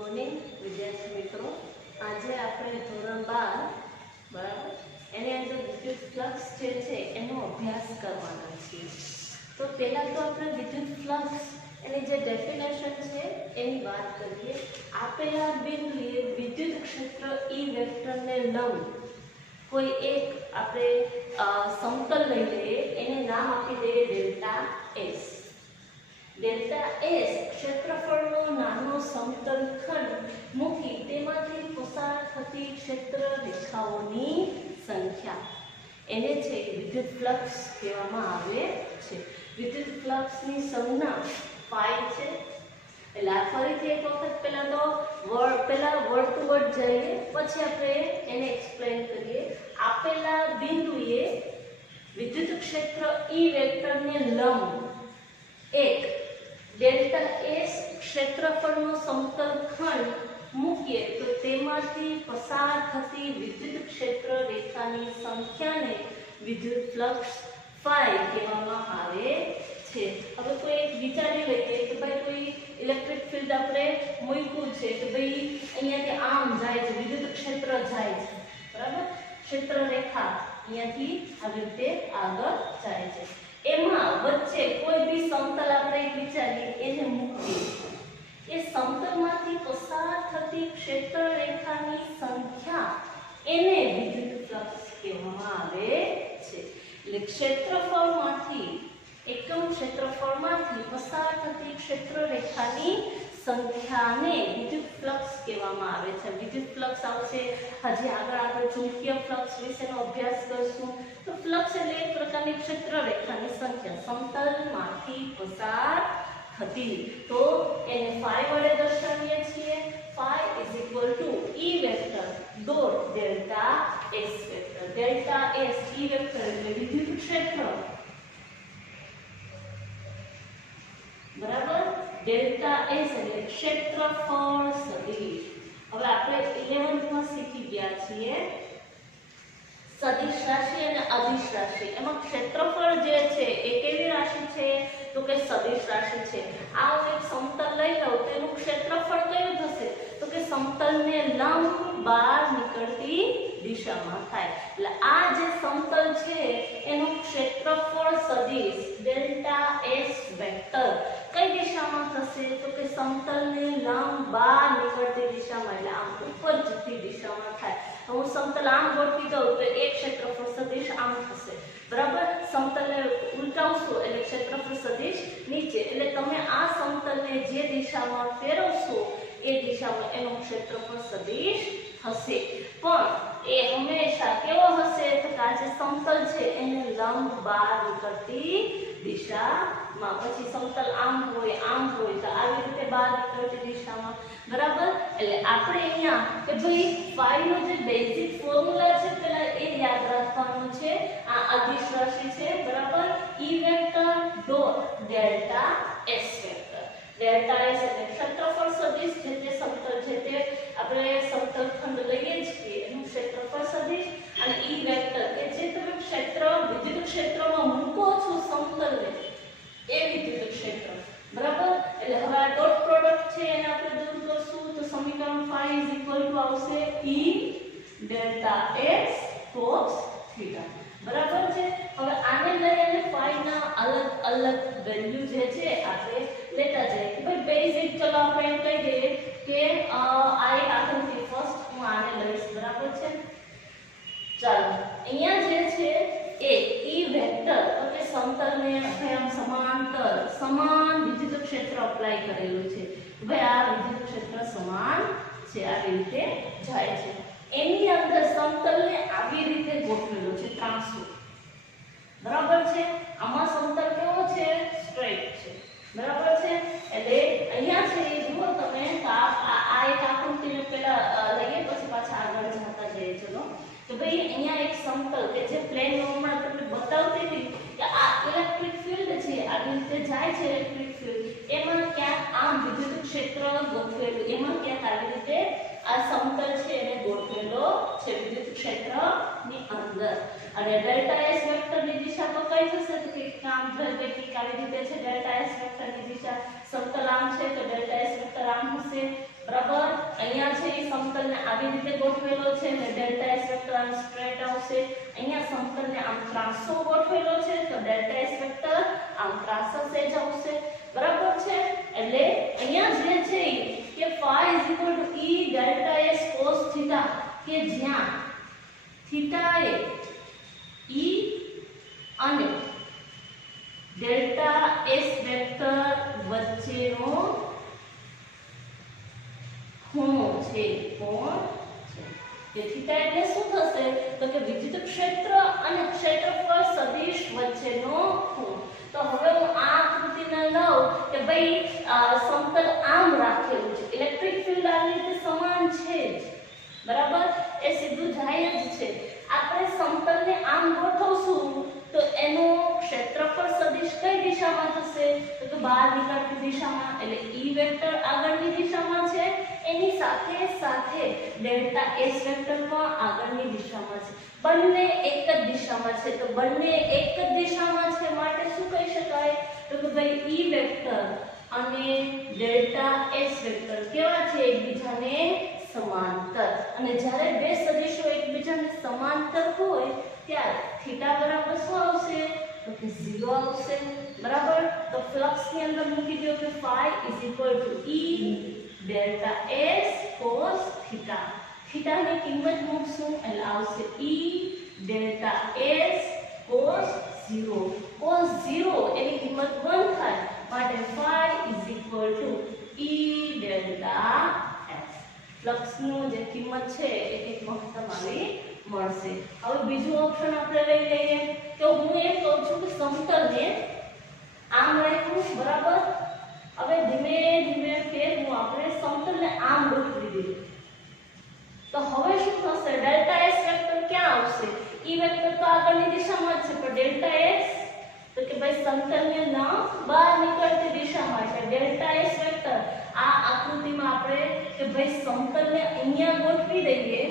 Morning વિદ્યાર્થી મિત્રો, આજે આપણે ધોરણ 12 બરાબર એની અંદર વિદ્યુત ફ્લક્સ જે છે એનો અભ્યાસ કરવાનો છે. તો પહેલા તો આપણે વિદ્યુત ફ્લક્સ એની જે ડેફિનેશન છે એની વાત કરીએ. આપેલા બિંદુએ વિદ્યુત ક્ષેત્ર E વેક્ટરને લંબ કોઈ એક આપણે સમતલ લઈ લઈએ, એને નામ આપી દઈએ ડેલ્ટા S. ડેલ્ટા S ક્ષેત્રફળનો નાનો સમતલ ખંડ મૂકી તેમાંથી પસાર થતી ક્ષેત્ર રેખાઓની સંખ્યા, એને છે વિદ્યુત ફ્લક્સ કહેવામાં આવે છે. વિદ્યુત ફ્લક્સની સંજ્ઞા ફાઈ છે. એટલે આ ફરીથી એક વખત પહેલા તો વર્ડ ટુ વર્ડ જઈએ, પછી આપણે એને એક્સપ્લેન કરીએ. આપેલા બિંદુએ વિદ્યુત ક્ષેત્ર E વેક્ટરને લંબ એક ડેલ્ટા S ક્ષેત્રફળનો સમતલ ખંડ મૂકીએ તો તેમાંથી પસાર થતી વિદ્યુત ક્ષેત્ર રેખાની સંખ્યાને વિદ્યુત ફ્લક્સ ફાઈ કહેવામાં આવે છે. હવે કોઈ એક વિચારી લઈએ કે ભાઈ કોઈ ઇલેક્ટ્રિક ફિલ્ડ આપણે મૂક્યું છે કે ભાઈ અહીંયાથી આમ જાય છે, વિદ્યુત ક્ષેત્ર જાય છે, બરાબર, ક્ષેત્ર રેખા અહીંયાથી આવી રીતે આગળ જાય છે. એમાં વચ્ચે કોઈ બી સમતલ આપણે વિચારીએ એને મૂકીએ, એ સમતલમાંથી પસાર થતી ક્ષેત્ર રેખાની સંખ્યા એને વિદ્યુત ફ્લક્સ કહેવામાં આવે છે. એટલે ક્ષેત્રફળમાંથી એકમ ક્ષેત્રફળમાંથી પસાર થતી ક્ષેત્ર રેખાની સંખ્યાને વિદ્યુત ફ્લક્સ કહેવામાં આવે છે. વિદ્યુત ફ્લક્સ આવશે હજી આગળ આપણે ચુંબકીય ફ્લક્સ વિશેનો અભ્યાસ કરશું. તો ફ્લક્સ એટલે એક પ્રકારની ક્ષેત્ર રેખાની સંખ્યા સમતલમાંથી પસાર થતી, તો એને ફાઈ વડે દર્શાવીએ છીએ. Phi is equal to E vector dot delta S vector. Delta S E vector એટલે વિદ્યુત ક્ષેત્ર, બરાબર, ડેલ્ટા S એટલે ક્ષેત્રફળ સદિશ. હવે આપણે 11th માં શીખી ગયા છીએ સદિશ રાશિ અને અદિશ રાશિ. એમાં ક્ષેત્રફળ જે છે એ કેવી રાશિ છે તો કે સદિશ રાશિ છે. આ એક સમતલ લઈ લો તો એનું ક્ષેત્રફળ કયું થશે તો કે સમતલને લંબ બહાર નીકળતી દિશામાં થાય. એટલે આ જે સમતલ છે એનું ક્ષેત્રફળ સદિશ ડેલ્ટા S વેક્ટર કઈ દિશામાં થશે તો કે સમતલને લંબ બહાર નીકળતી દિશામાં, એટલે આમ ઉપર જતી દિશામાં થાય. હું સમતલ આમ ગોઠવી દઉં તો એક ક્ષેત્રફળ સદિશ આમ થશે, બરાબર. સમતલને ઉલટાવશો એટલે ક્ષેત્રફળ સદિશ નીચે. એટલે તમે આ સમતલને જે દિશામાં ફેરવશો એ દિશામાં એનો ક્ષેત્રફળ સદિશ હશે. પણ એ હંમેશા કેવો હશે તો કે આ જે સમતલ છે એને લંબ બહાર નીકળતી દિશામાં. પછી સમતલ આમ હોય તો આવી રીતે બહાર નીકળતી દિશામાં, બરાબર. એટલે આપણે અહીંયા કે ભાઈ ફાઈ નો જે બેઝિક ફોર્મ્યુલા છે પેલા એ યાદ રાખવાનું છે. આ અદિશ રાશિ છે, બરાબર. E vector dot delta S vector. Delta S એટલે ક્ષેત્રફળ સદિશ, જે તે સમતલ છે તે આપણે સમતલ ખંડ લઈએ છીએ એનું ક્ષેત્રફળ સદિશ, અને E વેક્ટર કે જે તમે ક્ષેત્ર વિદ્યુત ક્ષેત્રમાં મૂકો છો સમતલને એ વિદ્યુત ક્ષેત્ર, બરાબર. એટલે હવે આ ડોટ પ્રોડક્ટ છે એને આપણે દૂર કરશું તો સમીકરણ ફાઈ ઇઝ ઇક્વલ ટુ આવશે E delta S cos theta, બરાબર છે. હવે આને લઈ અને ફાઈ ના અલગ અલગ વેલ્યુ જે છે આપણે લેતા જઈએ કે ભાઈ બેઝિક, ચલો આપણે એમ કહી દઈએ કે આ એક આકૃતિ ફર્સ્ટ હું આને લઈશ, બરાબર છે. ચાલો અહીંયા જે છે એ E વેક્ટર એટલે સમતલને આમ સમાંતર સમાન વિદ્યુત ક્ષેત્ર અપ્લાય કરેલું છે. ભાઈ આ વિદ્યુત ક્ષેત્ર સમાન છે, આવી રીતે જાય છે. એની અંદર સમતલને આવી રીતે ગોઠવેલો છે ત્રાંસુ, બરાબર છે. આમાં સમતલ કેવો છે સ્ટ્રેટ છે, બરાબર છે. એટલે અહીંયા છે એ જુઓ તમે આ એક આકૃતિને પહેલા લઈએ પછી પાછા આગળ જતા જઈએ. ચલો કે ભાઈ અહીંયા એક સમતલ કે જે પ્લેન નોર્મલ તમને બતાવતી હતી કે આ ઇલેક્ટ્રિક ફિલ્ડ છે, આવી રીતે જાય છે ઇલેક્ટ્રિક ફિલ્ડ, એમાં ક્યાંક આમ વિદ્યુત ક્ષેત્ર ગોઠવેલું, એમાં ક્યાંક આવી રીતે આ સમતલ છે એને ગોઠવેલો છે વિદ્યુત ક્ષેત્રની અંદર. અને ડેલ્ટા S વેક્ટરની દિશા તો કઈ થશે તો કે આમ કંઈક આવી રીતે છે. ડેલ્ટા S વેક્ટરની દિશા સમતલ આમ છે તો ડેલ્ટા S વેક્ટર આમ હશે, બરાબર અહીંયા છે એ સમતલને આવી રીતે ગોઠવેલો છે ને ડેલ્ટા એસ વેક્ટર આમ સ્ટ્રેટ આવશે અહીંયા સમતલને આમ ત્રાસો ગોઠવેલો છે તો ડેલ્ટા એસ વેક્ટર આમ ત્રાસો જ આવશે બરાબર છે એટલે અહીંયા જે છે કે phi E delta S cos theta કે જ્યાં થીટા એ E અને ડેલ્ટા એસ વેક્ટર વચ્ચેનો ખૂણો છે કોણ છે થીટા એટલે શું થશે તો કે વિદ્યુત ક્ષેત્ર અને ક્ષેત્રફળ સદિશ વચ્ચેનો ખૂણો તો હવે હું આ આકૃતિને લઉં કે ભાઈ સમતલ આમ રાખેલું છે ઇલેક્ટ્રિક ફિલ્ડ આવી રીતે સમાન છે જ બરાબર એ સીધું જાય જ છે આપણે સમતલને આમ ગોઠવશું તો એનો ક્ષેત્રફળ સદિશ કઈ દિશામાં થશે તો બહાર નીકળતી દિશામાં એટલે E વેક્ટર આગળની દિશામાં છે એની સાથે સાથે ડેલ્ટા S વેક્ટર પણ આગળની દિશામાં છે બંને એક જ દિશામાં છે તો બંને એક જ દિશામાં છે માટે શું કહી શકાય તો કે ભાઈ E વેક્ટર અને ડેલ્ટા S વેક્ટર કેવા છે એકબીજાને સમાંતર અને જ્યારે બે સદિશો એકબીજાને સમાંતર હોય ત્યારે થીટા બરાબર શું આવશે તો કે 0 આવશે બરાબર તો ફ્લક્સ ની અંદર મૂકી દો કે phi E delta S cos theta theta ની કિંમત મૂકશું એટલે આવશે E delta S cos 0 cos 0 એની કિંમત 1 થાય માટે phi E delta S flux નું જે કિંમત છે એ એક મહત્તમ આવી મળશે હવે બીજું ઓપ્શન આપણે લઈ લઈએ તો હું એ કહું છું કે સમતલને આમ રાખ્યું બરાબર હવે ધીમે ધીમે ફેરવું આપણે સમતલને આમ ગોઠવી દઈએ તો હવે શું થશે ડેલ્ટા S વેક્ટર ક્યાં આવશે E વેક્ટર તો આગળની દિશામાં જ છે પણ ડેલ્ટા S તો કે ભાઈ સમતલની લંબ બહાર નીકળતી દિશામાં છે ડેલ્ટા S વેક્ટર આ આકૃતિમાં આપણે કે ભાઈ સમતલને અહીંયા ગોઠવી દઈએ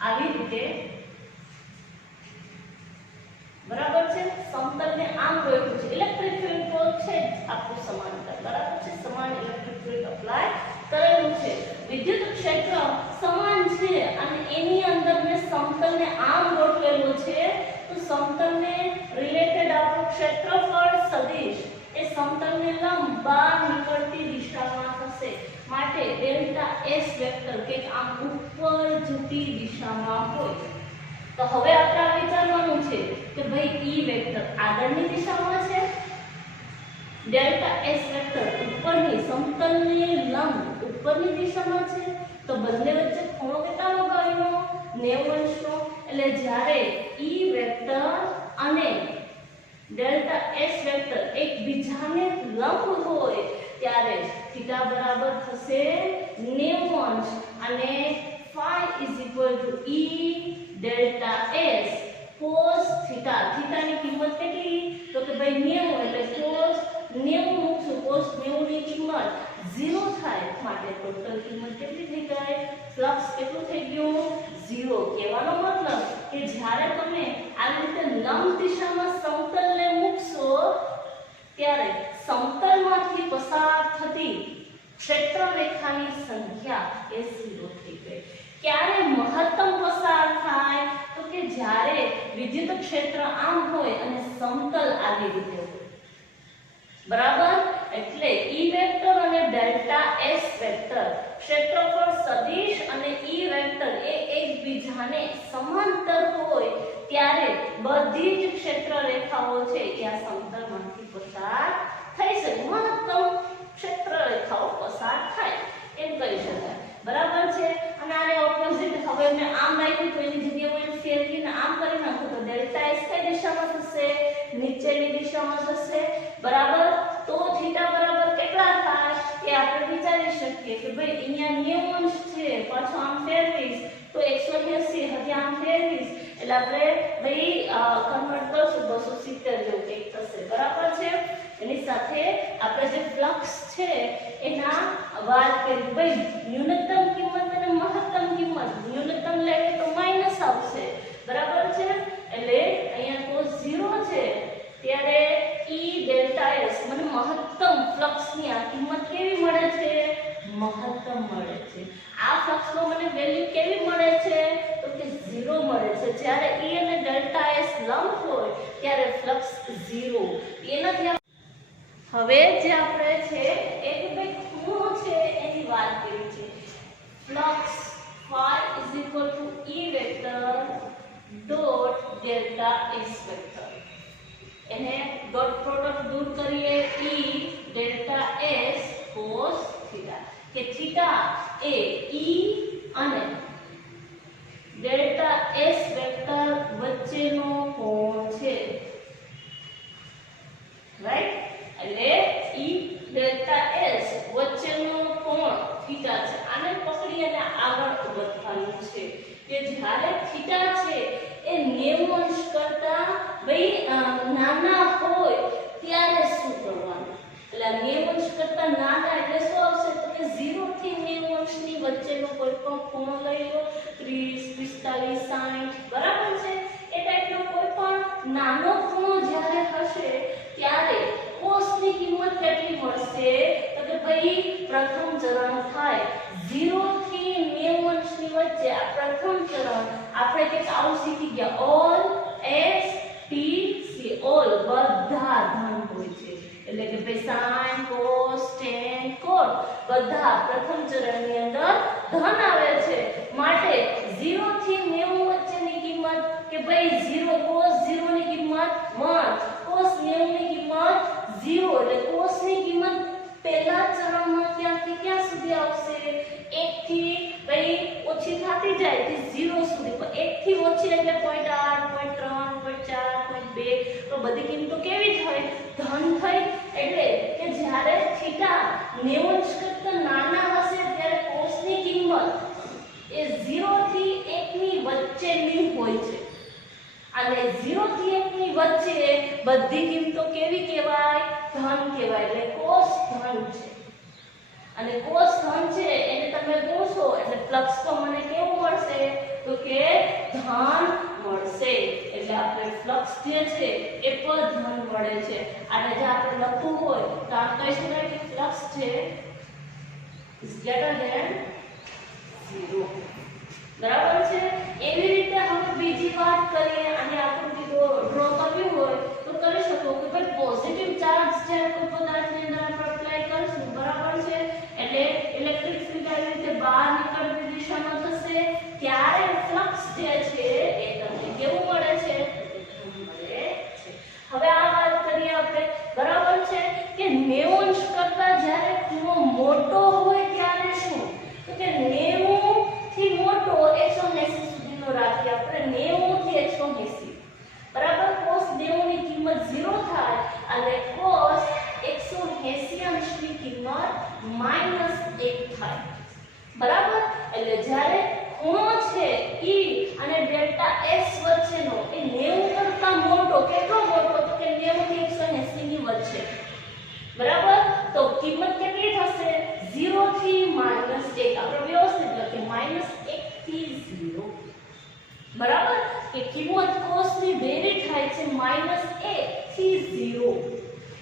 આવી રીતે બરાબર છે સમતલને આમ ગોઠવ્યું છે ઇલેક્ટ્રિક ફિલ્ડ તો છે આપણું સમાંતર બરાબર છે સમાન ઇલેક્ટ્રિક ફિલ્ડ એપ્લાય કરેલું છે વિદ્યુત ક્ષેત્ર સમાન છે અને એની અંદર મેં સમતલને આમ ગોઠવેલું છે તો સમતલને રિલેટેડ આપણું ક્ષેત્રફળ સદિશ એ સમતલને લંબ બહાર નીકળતી દિશામાં થશે માટે ડેલ્ટા S વેક્ટર કે આમ ઉપર જતી દિશામાં હોય તો હવે આપણે વિચારવાનું છે કે ભાઈ E વેક્ટર આગળની દિશામાં છે ડેલ્ટા S વેક્ટર ઉપરની સમતલની લંબ ઉપરની દિશામાં છે તો બંને વચ્ચે ખૂણો કેટલો લગાવ્યો 90 અંશનો એટલે જ્યારે E વેક્ટર અને ડેલ્ટા S વેક્ટર એકબીજાને લંબ હોય ત્યારે થીટા બરાબર થશે 90 અંશ અને phi E delta S cos theta થીટાની કિંમત કેટલી તો કે ભાઈ 90 એટલે cos 90 મૂકશું cos 90 ની કિંમત 0 થાય માટે ટોટલ કિંમત કેટલી થઈ ગઈ ફ્લક્સ કેટલું થઈ ગયું 0 કહેવાનો મતલબ કે જ્યારે તમે આવી રીતે લંબ દિશામાં સમતલને મૂકશો ત્યારે સમતલમાંથી પસાર થતી ક્ષેત્ર રેખાની સંખ્યા એ 0 થઈ ગઈ ક્યારે મહત્તમ પસાર થાય તો કે જ્યારે વિદ્યુત ક્ષેત્ર આમ હોય અને સમતલ આવી રીતે હોય બરાબર એટલે E વેક્ટર અને ડેલ્ટા S વેક્ટર ક્ષેત્રફળ સદિશ અને E વેક્ટર એ એકબીજાને સમાંતર હોય ત્યારે બધી જ ક્ષેત્ર રેખાઓ છે એ આ સમતલમાંથી પસાર થઈ શકે મહત્તમ ક્ષેત્ર રેખાઓ પસાર થાય એમ કહી શકાય બરાબર છે અને આને ઓપોઝિટ હવે મેં આમ રાખ્યું તો એની જગ્યાએ હું ફેરવીને આમ કરી નાખું તો ડેલ્ટા S કઈ દિશામાં થશે નીચેની દિશામાં થશે બરાબર તો થીટા બરાબર કેટલા થાય એ આપણે વિચારી શકીએ કે ભાઈ અહીંયા 90 અંશ છે પાછો આમ ફેરવીશ તો 180 હજી આમ ફેરવીશ એટલે આપણે ભાઈ કન્વર્ટ કરશું 270 જેવું કંઈક થશે બરાબર છે એની સાથે આપણે જે ફ્લક્સ છે એના વાત કરી ભાઈ ન્યૂનતમ કિંમત અને મહત્તમ કિંમત ન્યૂનતમ લેવી તો માઈનસ આવશે બરાબર છે એટલે અહીંયા cos 0 છે ત્યારે E ડેલ્ટા S મને મહત્તમ ફ્લક્સની આ કિંમત કેવી મળે છે મહત્તમ મળે છે. આ ફ્લક્સમાં મને વેલ્યુ કેવી મળે છે તો કે 0 મળે છે. જ્યારે E અને ડેલ્ટા S લંબ હોય ત્યારે ફ્લક્સ 0. એનાથી હવે જે આપણે છે એક બે ખૂણો છે એની વાત કરી છે. Flux phi = E vector dot delta S vector. એને ડોટ પ્રોડક્ટ દૂર કરીએ E delta S cos theta કે થીટા એ E અને ડેલ્ટા S વેક્ટર વચ્ચેનો કોણ છે. રાઈટ, એટલે E ડેલ્ટા S વચ્ચેનો કોણ થીટા છે. આને પકડી અને આગળ વધવાનું છે કે જ્યારે થીટા છે એ 90 અંશ કરતા નાના હોય ત્યારે શું કરવાનું. એટલે 90 અંશ કરતા નાના એટલે શું આવશે તો કે 0 થી 90 અંશની વચ્ચેનો કોઈ પણ ખૂણો લઈ લો. 30, 45, 60 બરાબર છે. એ ટાઈપનો કોઈ પણ નાનો ખૂણો જ્યારે હશે ત્યારે કોસની કિંમત કેટલી મળશે તો કે પ્રથમ ચરણ થાય 0 થી 90 અંશની વચ્ચે. આ પ્રથમ ચરણ આપણે કંઈક આવું શીખી ગયા. All S T C all બધા ધન હોય છે. એટલે કે sin cos tan cot બધા પ્રથમ ચરણની અંદર ધન આવે છે. માટે 0 થી 90 વચ્ચેની કિંમત કે 0 cos 0 ની કિંમત 1, cos 90 ની કિંમત 0. એટલે cos ની કિંમત પહેલા ચરણમાં ક્યાંથી ક્યાં સુધી આવશે 1 થી ઓછી થતી જાય થી 0 સુધી. પણ 1 થી ઓછી એટલે 0.8, 0.3, 0.4, 0.2 તો બધી કિંમતો કેવી થઈ ધન થઈ. એટલે કે જ્યારે થીટા 90 અંશ કરતા નાના હશે ત્યારે કોસની કિંમત એ 0 થી 1 ની વચ્ચેની હોય છે. અને 0 થી 1 ની વચ્ચે બધી કિંમતો કેવી કહેવાય ધન કહેવાય. એટલે કોસ ધન છે અને કોસ ધન છે એને તમે ગુણશો એટલે ફ્લક્સ તો મને કેવું મળશે તો કે ધન મળશે. એટલે આપણે ફ્લક્સ જે છે એ પણ ધન મળે છે. અને જે આપણે લખવું હોય તો આ કહી શકાય કે ફ્લક્સ છે is greater than 0. બરાબર છે. એવી રીતે હવે બીજી વાત કરીએ અને આકૃતિ ડ્રો કરવી હોય તો કરી શકો કે પોઝિટિવ ચાર્જ જ્યારે કોઈ પદાર્થની અંદર આપણે એપ્લાય કરીશું બરાબર છે એટલે ઇલેક્ટ્રિક ફીલ્ડ આવી રીતે બહાર નીકળતી દિશામાં થશે ત્યારે ફ્લક્સ જે છે એ તમને કેવું મળે છે મળે છે. હવે આ વાત કરીએ આપણે બરાબર છે કે 90 અંશ કરતા જ્યારે ખૂણો મોટો હોય ત્યારે શું તો કે 90 થી મોટો 180 સુધીનો રાખીએ આપણે. 90 થી 180 બરાબર. cos 90 ની કિંમત 0 થાય અને cos 180 અંશની કિંમત -1 થાય. બરાબર. એટલે જ્યારે ખૂણો છે E અને ડેલ્ટા S વચ્ચેનો એ 90 કરતા મોટો કેટલો મોટો તો કે 90 થી 180 ની વચ્ચે. બરાબર. તો કિંમત કેટલી થશે 0 થી -1. આપણે વ્યવસ્થિત લખીએ -1 થી 0. બરાબર કે કિંમત cos ની વેરી થાય છે -1 થી 0.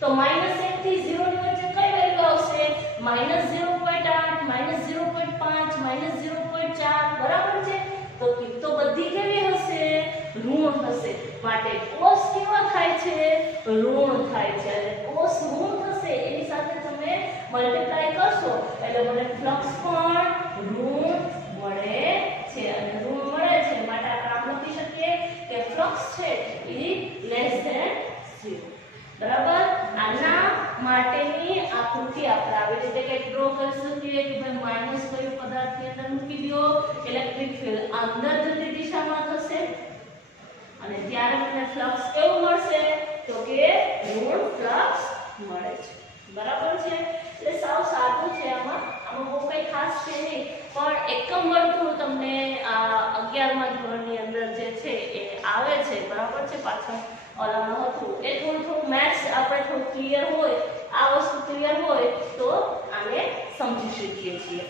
તો -1 થી 0 ની વચ્ચે કઈ વેલ્યુ આવશે -0.8, -0.5, -0.4 બરાબર છે. તો કિંમતો બધી કેવી હશે ઋણ હશે. માટે cos કેવા થાય છે ઋણ થાય છે. અને cos ઋણ થશે એની સાથે તમે મલ્ટીપ્લાય કરશો એટલે મને ફ્લક્સ પણ ઋણ મળે છે. અને ઋણ મળે છે માટે આપણે આમ લખી શકીએ કે ફ્લક્સ છે એ <0. બરાબર. આના માટેની આકૃતિ આપણે આવી રીતે કંઈક ડ્રો કરી શકીએ કે ભાઈ માઈનસ કયો પદાર્થની અંદર મૂકી દો ઇલેક્ટ્રિક ફીલ્ડ અંદર જતી દિશામાં થશે અને ત્યારે મને ફ્લક્સ કેવું મળશે તો કે ઋણ ફ્લક્સ મળે છે. બરાબર છે. એટલે સાવ સાદું છે. આમાં બહુ કંઈ ખાસ છે નહીં પણ એકમ વર્તુળ તમને આ 11મા ધોરણની અંદર જે છે એ આવે છે. બરાબર છે. પાછળ ઓલામાં હતું એ થોડું મેથ્સ આપણે થોડું ક્લિયર હોય આ વસ્તુ ક્લિયર હોય તો આને સમજી શકીએ છીએ.